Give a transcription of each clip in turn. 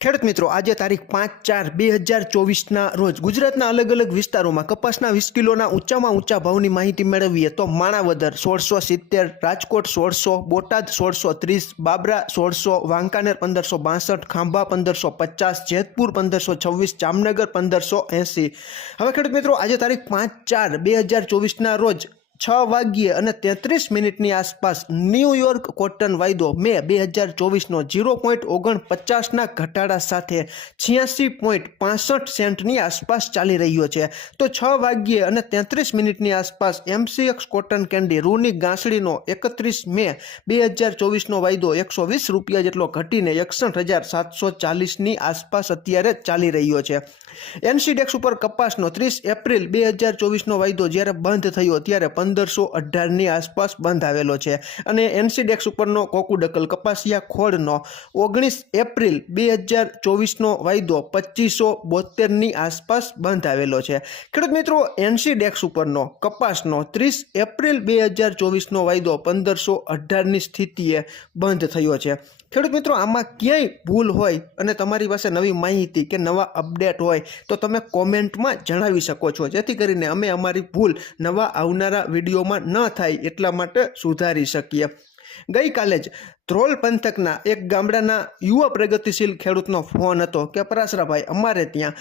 ખેડૂત મિત્રો, આજે તારીખ 5/4/2024ના રોજ ગુજરાતના અલગ અલગ વિસ્તારોમાં કપાસના 20 કિલોના ઊંચામાં ઊંચા ભાવની માહિતી મેળવીએ તો માણાવદર 1670, રાજકોટ 1600, બોટાદ 1630, બાબરા 1600, વાંકાનેર 1562, ખાંભા 1550, જેતપુર 1526, જામનગર 1580। હવે ખેડૂત મિત્રો, આજે તારીખ 5/4/2024ના રોજ 6:33 આસપાસ ન્યૂયોર્ક કોટન વાયદો મે 2024નો 0.49ના ઘટાડા સાથે 86.65 સેન્ટની આસપાસ ચાલી રહ્યો છે। તો 6:33 આસપાસ MCX કોટન કેન્ડી રૂની ગાંસડીનો 31 મે 2024નો વાયદો 120 રૂપિયા જેટલો ઘટીને 61,740ની આસપાસ અત્યારે ચાલી રહ્યો છે। NCDEX ઉપર કપાસનો 30 એપ્રિલ 2024નો વાયદો જ્યારે બંધ થયો ત્યારે 1518ની આસપાસ બંધ આવેલો છે અને NCDEX ઉપરનો કોકુડકલ કપાસિયા ખોળનો 19 એપ્રિલ 2024નો વાયદો 2572ની આસપાસ બંધ આવેલો છે। ખેડૂત મિત્રો, NCDEX ઉપરનો કપાસનો 30 એપ્રિલ 2024નો વાયદો 1518ની સ્થિતિએ બંધ થયો છે। ખેડૂત મિત્રો, આમાં ક્યાંય ભૂલ હોય અને તમારી પાસે નવી માહિતી કે નવા અપડેટ હોય તો તમે કોમેન્ટમાં જણાવી શકો છો, જેથી કરીને અમે અમારી ભૂલ નવા આવનારા વિડીયોમાં ન થાય એટલા માટે સુધારી શકીએ। ગઈકાલે જ ધ્રોલ પંથકના એક ગામડાના યુવા પ્રગતિશીલ ખેડૂતનો ફોન હતો કે પરાસરાભાઈ, અમારે ત્યાં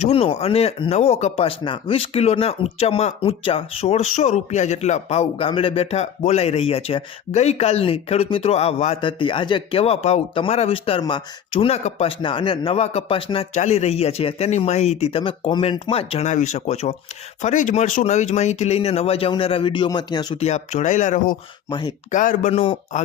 જૂનો અને નવો કપાસના 20 કિલોના ઊંચામાં ઊંચા 1600 રૂપિયા જેટલા ભાવ ગામડે બેઠા બોલાઈ રહ્યા છે। ગઈકાલની ખેડૂત મિત્રો આ વાત હતી। આજે કેવા ભાવ તમારા વિસ્તારમાં જૂના કપાસના અને નવા કપાસના ચાલી રહ્યા છે તેની માહિતી તમે કોમેન્ટમાં જણાવી શકો છો। ફરી જ મળશું નવી જ માહિતી લઈને નવા જ આવનારા વિડીયોમાં। ત્યાં સુધી આપ જોડાયેલા રહો, માહિતગાર બનો।